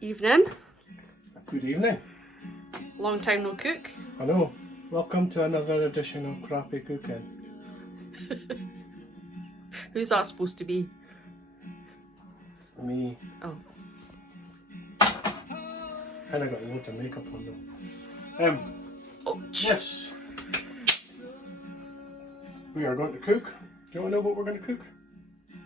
Evening. Good evening. Long time no cook. I know. Welcome to another edition of Crappy Cooking. Who's that supposed to be? Me. Oh. And I got loads of makeup on them. Yes. We are going to cook. Do you want to know what we're going to cook?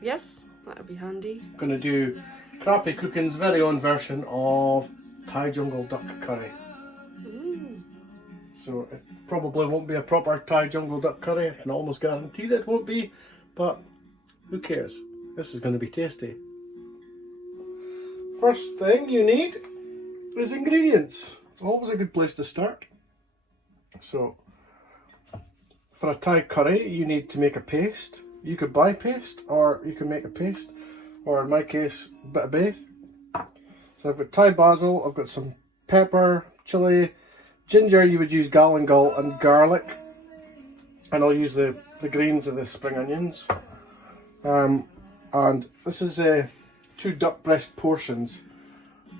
Yes, that'd be handy. Going to do Crappy Cooking's very own version of Thai jungle duck curry. So it probably won't be a proper Thai jungle duck curry. I can almost guarantee that it won't be, but who cares? This is going to be tasty. First thing you need is ingredients. It's always a good place to start. So for a Thai curry, you need to make a paste. You could buy paste, or you can make a paste, or in my case, a bit of both. So I've got Thai basil, I've got some pepper, chili, ginger. You would use galangal, and garlic. And I'll use the greens of the spring onions. And this is 2 duck breast portions.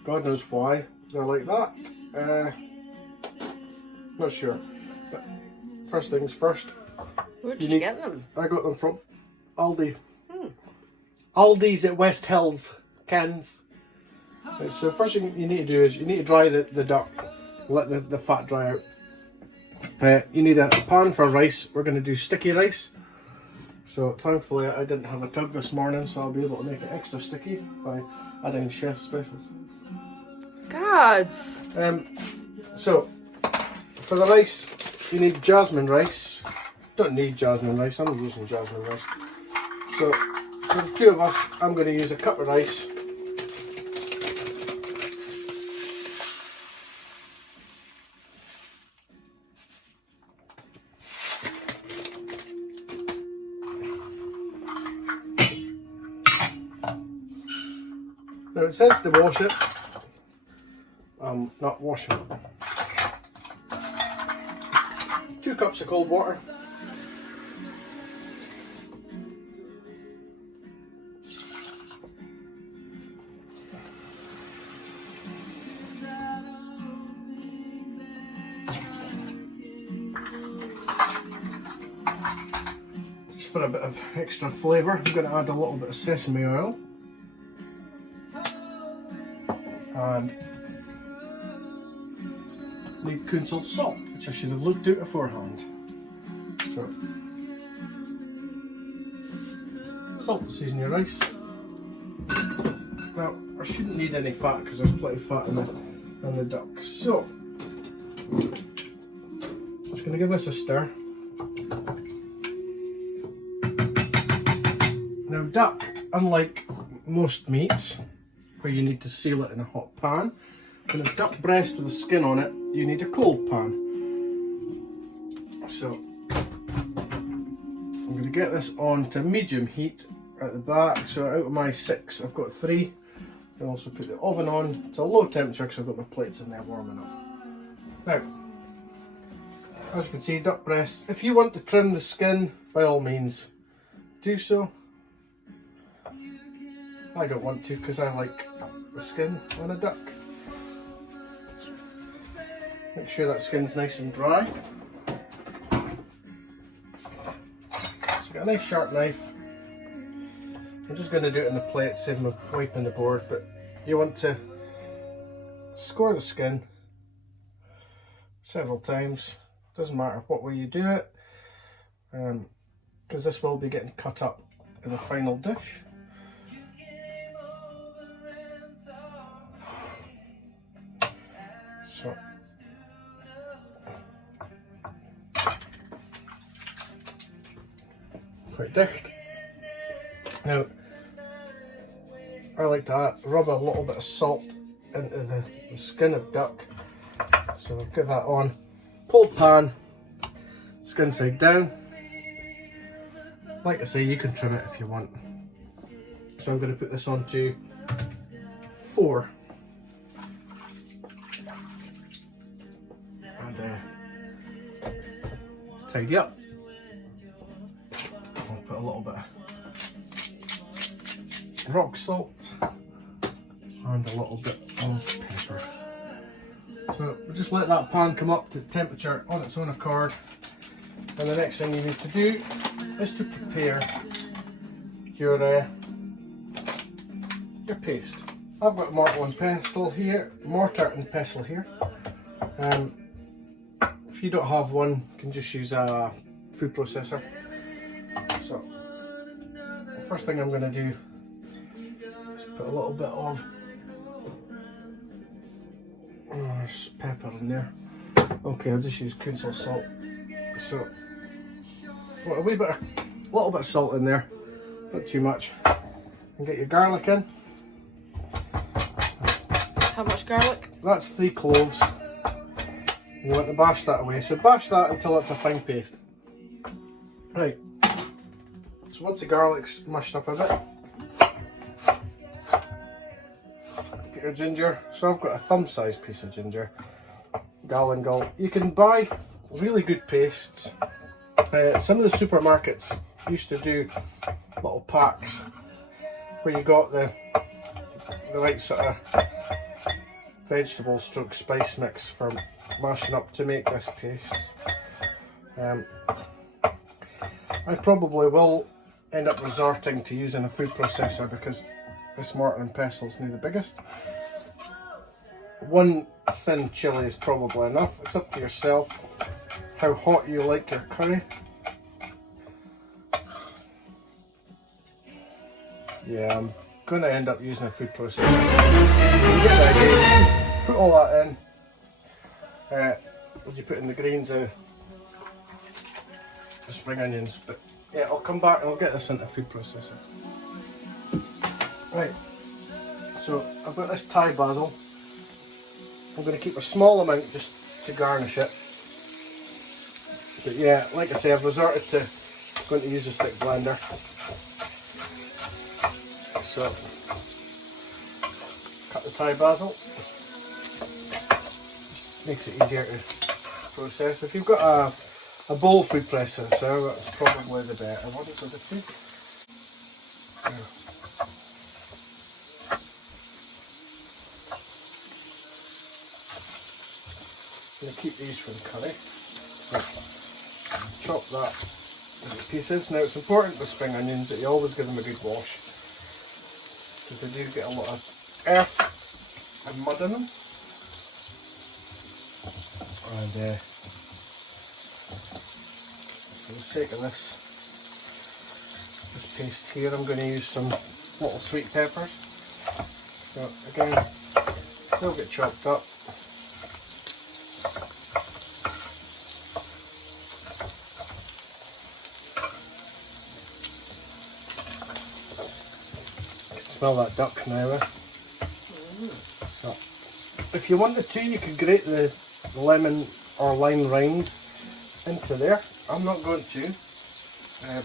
God knows why they're like that. Not sure. But first things first. Where did you get them? I got them from Aldi. Aldi's at West Hills, Cairns. Right, so first thing you need to do is you need to dry the duck. Let the fat dry out. You need a pan for rice. We're going to do sticky rice. So thankfully I didn't have a tub this morning, so I'll be able to make it extra sticky by adding chef's specials. Gods! So for the rice, you need jasmine rice. Don't need jasmine rice, I'm using jasmine rice. So for the 2 of us, I'm going to use a cup of rice. Now it says to wash it. I'm not washing it. 2 cups of cold water. Just for a bit of extra flavour, I'm going to add a little bit of sesame oil. And need Kunsel salt, which I should have looked at beforehand. So, salt to season your rice. Now, I shouldn't need any fat because there's plenty of fat in the duck. So, I'm just going to give this a stir. Now, duck, unlike most meats, where you need to seal it in a hot pan, when it's duck breast with the skin on it, you need a cold pan. So I'm going to get this on to medium heat at the back. So out of my 6, I've got 3. And also put the oven on to low temperature because I've got my plates in there warming up. Now, as you can see, duck breast. If you want to trim the skin, by all means, do so. I don't want to because I like the skin on a duck. Make sure that skin's nice and dry. So got a nice sharp knife. I'm just going to do it in the plate, save me wiping the board, but you want to score the skin several times. Doesn't matter what way you do it, because this will be getting cut up in the final dish. So quite dicht. Now I like to rub a little bit of salt into the skin of duck. So I'll get that on. Cold pan, skin side down. Like I say, you can trim it if you want. So I'm going to put this on to 4. Tidy up. I'll put a little bit of rock salt. and a little bit of pepper. So we'll just let that pan come up to temperature on its own accord, and the next thing you need to do is to prepare your paste. I've got a mortar and pestle here. If you don't have one, you can just use a food processor. So the first thing I'm going to do is put a little bit of there's pepper in there. Okay, I'll just use Kunsel salt. So a little bit of salt in there, not too much. And get your garlic in. How much garlic? That's 3 cloves. You want to bash that away. So bash that until it's a fine paste. Right. So once the garlic's mushed up a bit, get your ginger. So I've got a thumb-sized piece of ginger. Galangal. You can buy really good pastes. Some of the supermarkets used to do little packs where you got the right sort of vegetable stroke spice mix for mashing up to make this paste. I probably will end up resorting to using a food processor because this mortar and pestle is not the biggest. One thin chilli is probably enough. It's up to yourself how hot you like your curry. Yeah, I'm going to end up using a food processor. You get the idea. Put all that in. You put in the greens, the spring onions. But yeah, I'll come back and I'll get this into a food processor. Right, so I've got this Thai basil. I'm going to keep a small amount just to garnish it. But yeah, like I say, I've resorted to going to use a stick blender. So, cut the Thai basil. Just makes it easier to process. If you've got a bowl food processor, that's probably the better one of the two. I'm going to keep these from curry. Chop that into pieces. Now it's important with spring onions that you always give them a good wash, because they do get a lot of earth and mud in them. And for the sake of this paste here, I'm going to use some little sweet peppers. So again, they'll get chopped up. Smell that duck now. So, if you wanted to, you could grate the lemon or lime rind into there. I'm not going to,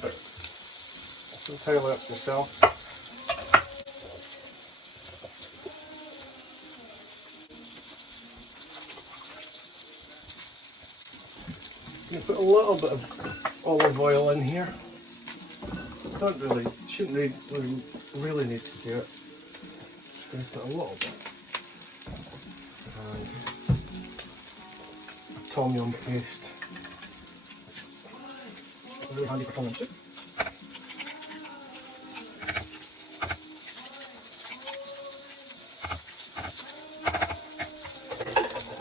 but it's entirely up to yourself. You put a little bit of olive oil in here. Shouldn't really need to do it. Just going to put a little bit. And a tom yum paste. Really handy for tom yum soup.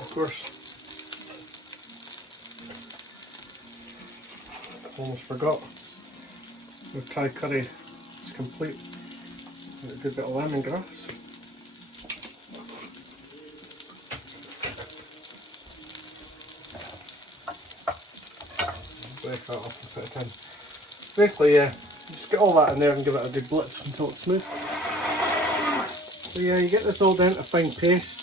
Of course, almost forgot. The Thai curry is complete with a good bit of lemongrass. Break that off and put it in. Basically, just get all that in there and give it a good blitz until it's smooth. So yeah, you get this all down to fine paste.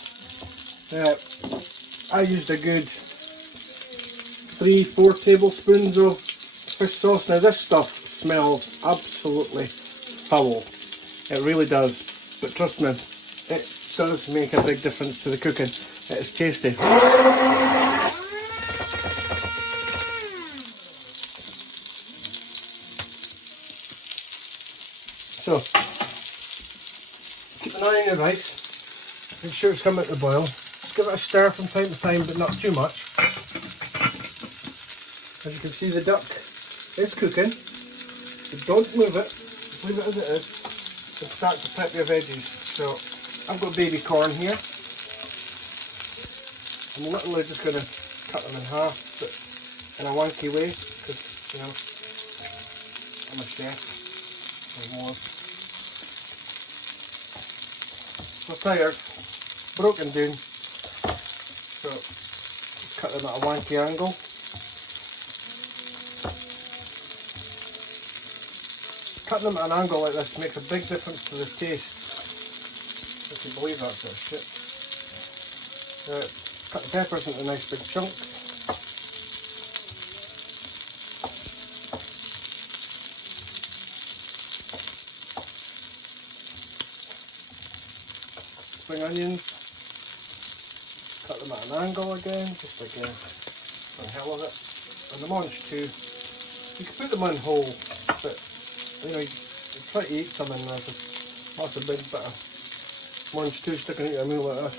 I used a good 3-4 tablespoons of fish sauce. Now this stuff smells absolutely foul. It really does. But trust me, it does make a big difference to the cooking. It is tasty. So, keep an eye on your rice. Make sure it's coming to boil. Just give it a stir from time to time, but not too much. As you can see, the duck is cooking. So don't move it. Just leave it as it is. And start to prep your veggies. So I've got baby corn here. I'm literally just going to cut them in half, but in a wonky way, because, you know, I'm a chef. Or more. So tired, broken down. So just cut them at a wonky angle. Cutting them at an angle like this makes a big difference to the taste. If you believe that sort of shit. Cut the peppers into nice big chunks. Spring onions. Cut them at an angle again, just again for the hell of it. And the munch too. You can put them on whole, but you know, you try to eat some and that's a big bit of munch too sticking out your meal like this.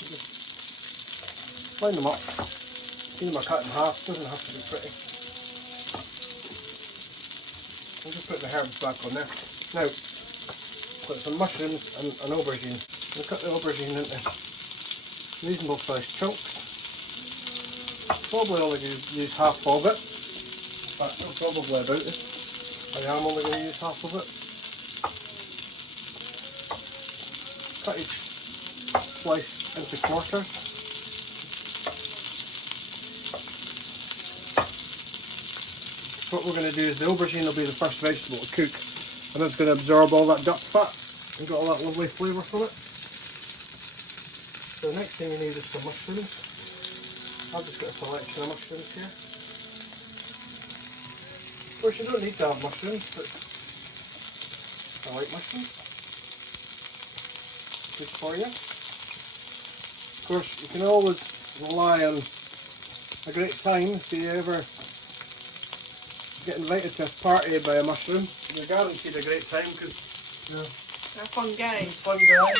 Just line them up. See them are cut in half, doesn't have to be pretty. I'll just put the herbs back on there. Now, put some mushrooms and an aubergine. We'll cut the aubergine into reasonable sized chunks. Probably only going to use half of it, but no probably about it. I am only going to use half of it. Cut each slice into quarters. What we're going to do is the aubergine will be the first vegetable to cook, and it's going to absorb all that duck fat and get all that lovely flavour from it. So the next thing you need is some mushrooms. I've just got a selection of mushrooms here. Of course you don't need to have mushrooms, but I like mushrooms. Good for you. Of course you can always rely on a great time if you ever get invited to a party by a mushroom. You're guaranteed a great time because You're a fun guy. Fun guy.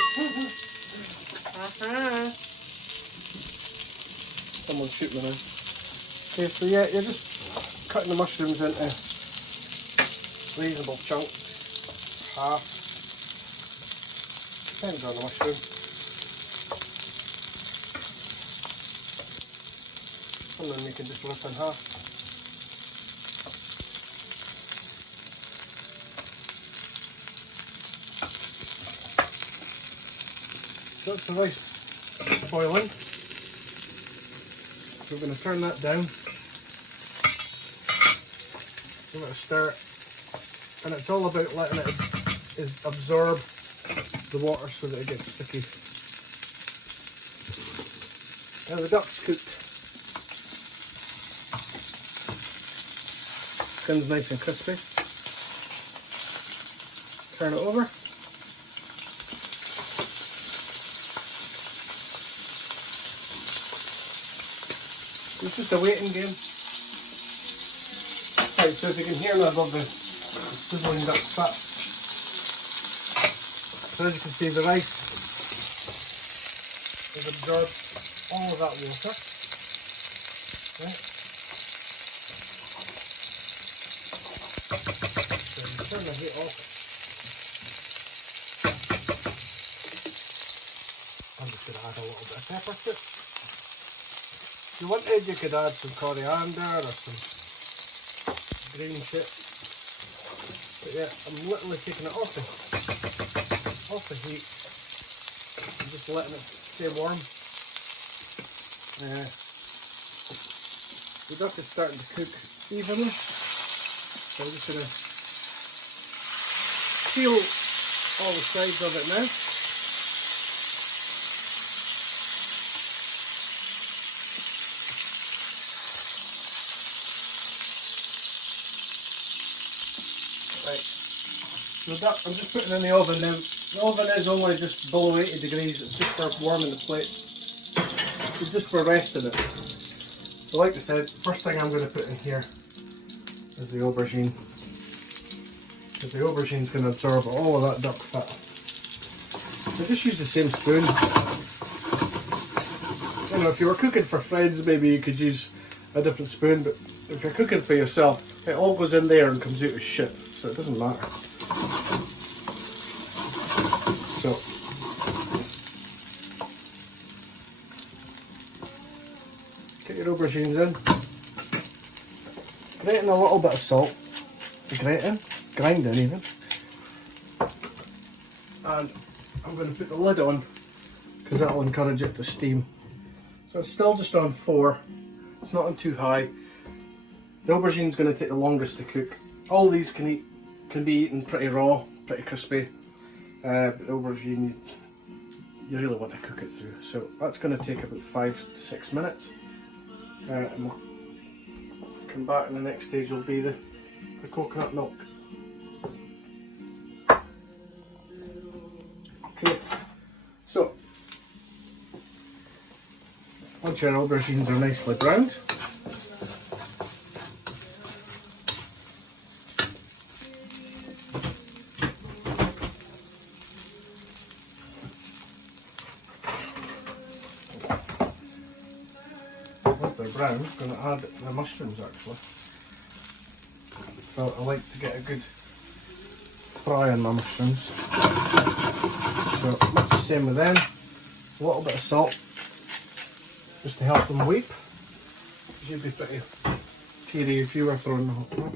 Someone shoot me now. Okay, so yeah, you're just cutting the mushrooms into reasonable chunks. Half. Depends on the mushroom. And then you can just rip in half. So it's the rice boiling. So we're going to turn that down. Give it a stir. And it's all about letting it absorb the water so that it gets sticky. Now the duck's cooked. Skin's nice and crispy. Turn it over. It's just a waiting game. Right, so if you can hear me above the sizzling duck fat. So as you can see, the rice has absorbed all of that water. Right. So you turn the heat off. I'm just going to add a little bit of pepper to it. If you wanted, you could add some coriander or some green shit. But yeah, I'm literally taking it off the heat and just letting it stay warm. The duck is starting to cook evenly, so I'm just going to peel all the sides of it now. Right, so that I'm just putting in the oven now. The oven is only just below 80 degrees, it's just for warming the plate. It's just for resting it. So like I said, first thing I'm going to put in here is the aubergine. Because the aubergine's going to absorb all of that duck fat. So just use the same spoon. You know, if you were cooking for friends, maybe you could use a different spoon, but if you're cooking for yourself, it all goes in there and comes out as shit, so it doesn't matter. So, get your aubergines in. Grate in a little bit of salt. Grinding even. And I'm going to put the lid on because that will encourage it to steam. So it's still just on 4. It's not on too high. The aubergine's going to take the longest to cook. All these can be eaten pretty raw, pretty crispy. But the aubergine, you really want to cook it through. So that's going to take about 5 to 6 minutes. And we'll come back, and the next stage will be the coconut milk. Okay, so once your aubergines are nicely browned, once they're brown, I'm going to add the mushrooms actually. So I like to get a good fry on my mushrooms. So much the same with them. A little bit of salt, just to help them weep. You'd be pretty teary if you were throwing the hot milk.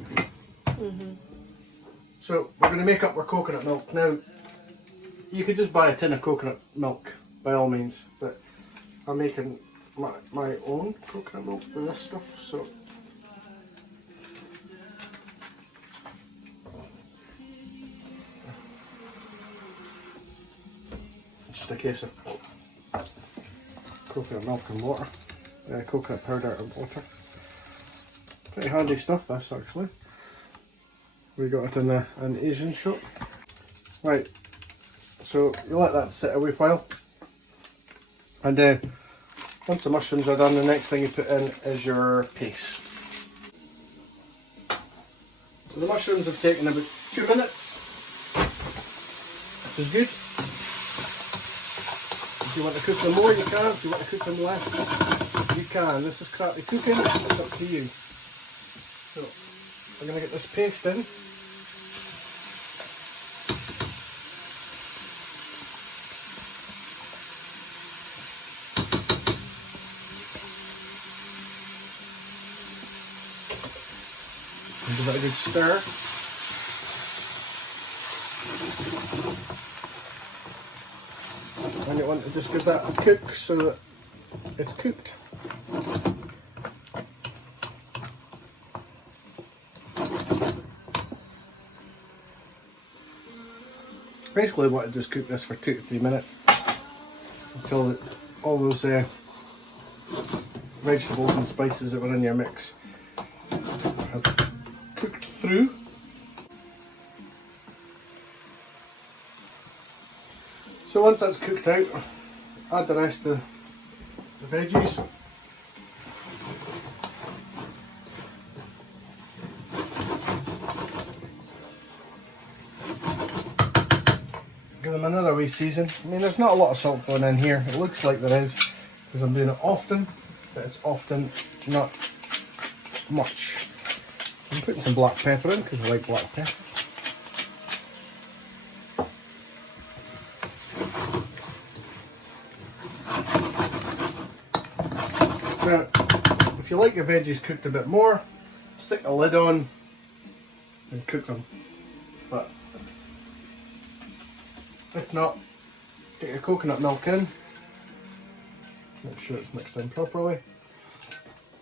So we're going to make up our coconut milk. Now, you could just buy a tin of coconut milk, by all means, but I'm making my own coconut milk with this stuff, so just a case of coconut milk and water, coconut powder and water. Pretty handy stuff this actually. We got it in an Asian shop. Right, so you let that sit a wee while, and once the mushrooms are done, the next thing you put in is your paste. So the mushrooms have taken about 2 minutes, which is good. If you want to cook them more, you can. If you want to cook them less, you can. This is crappy cooking, it's up to you. So, I'm going to get this paste in. And give it a good stir. And you want to just give that a cook so that it's cooked. Basically, I want to just cook this for 2 to 3 minutes until all those vegetables and spices that were in your mix have cooked through. So once that's cooked out, add the rest of the veggies. Give them another wee season. I mean, there's not a lot of salt going in here. It looks like there is because I'm doing it often, but it's often not much. I'm putting some black pepper in because I like black pepper. Now, if you like your veggies cooked a bit more, stick a lid on and cook them. But if not, get your coconut milk in. Make sure it's mixed in properly.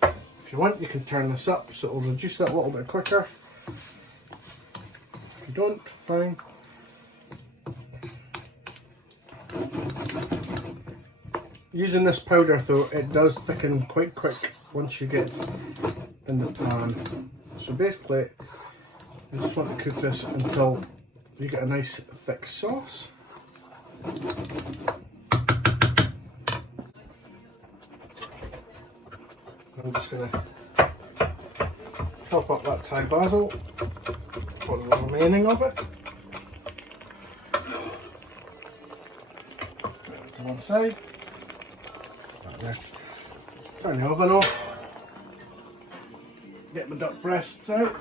If you want, you can turn this up so it will reduce that a little bit quicker. If you don't, fine. Using this powder though, it does thicken quite quick once you get in the pan. So basically, you just want to cook this until you get a nice thick sauce. I'm just going to chop up that Thai basil, put for the remaining of it. To one side. There. Turn the oven off. Get my duck breasts out.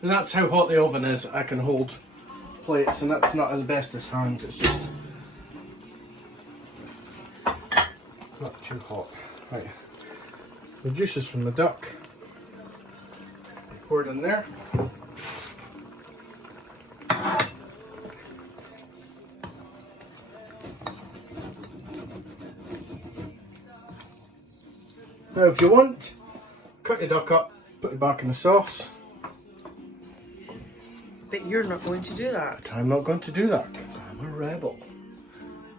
And that's how hot the oven is. I can hold plates, and that's not as best as hands, it's just not too hot. Right, the juices from the duck poured in there. Now if you want, cut your duck up, put it back in the sauce. But you're not going to do that. But I'm not going to do that because I'm a rebel.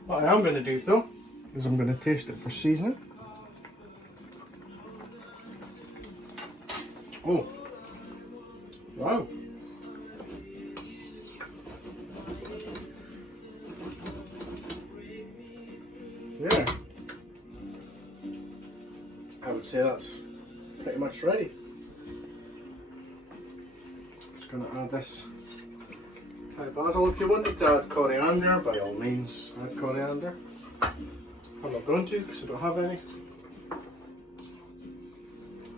What I am going to do though is I'm going to taste it for seasoning. Oh, wow. Yeah, I would say that's pretty much ready. Just going to add this Thai basil. If you wanted to add coriander, by all means add coriander. I'm not going to because I don't have any.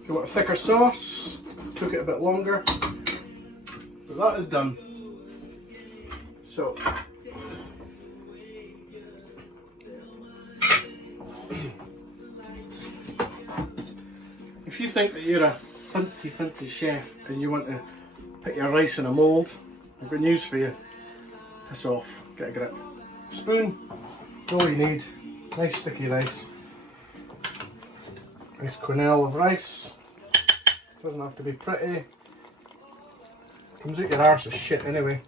If you want a thicker sauce, cook it a bit longer. But that is done. So, if you think that you're a fancy chef and you want to put your rice in a mould, I've got news for you. Piss off, get a grip. Spoon, all you need. Nice sticky rice. Nice quenelle of rice. Doesn't have to be pretty. Comes out your arse as shit anyway.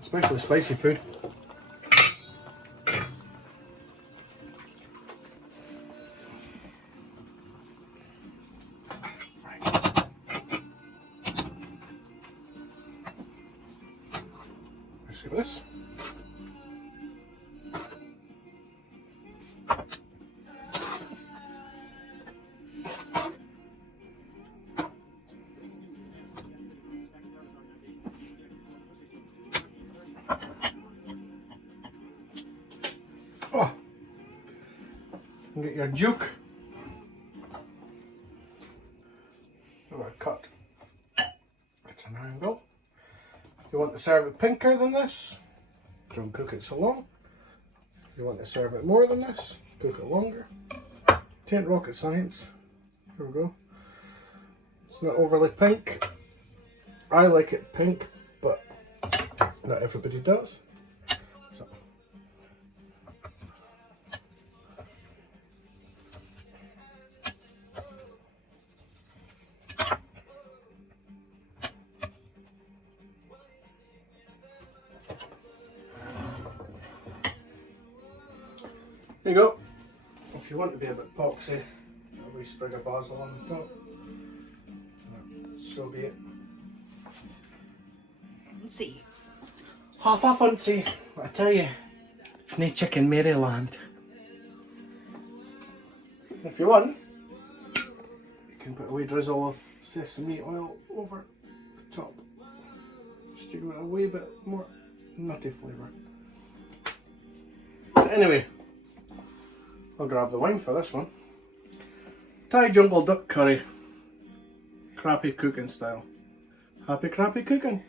Especially spicy food. Let's see this. Oh, and get your juke. I'm going to cut at an angle. You want to serve it pinker than this, don't cook it so long. You want to serve it more than this, cook it longer. It ain't rocket science. Here we go. It's not overly pink. I like it pink, but not everybody does. So. There you go. If you want to be a bit poxy, a wee sprig of basil on the top. So be it. Fancy. Half a fancy, I tell you. It's no chicken Maryland. If you want, you can put a wee drizzle of sesame oil over the top. Just to give it a wee bit more nutty flavour. So anyway, I'll grab the wine for this one. Thai jungle duck curry. Crappy cooking style. Happy crappy cooking.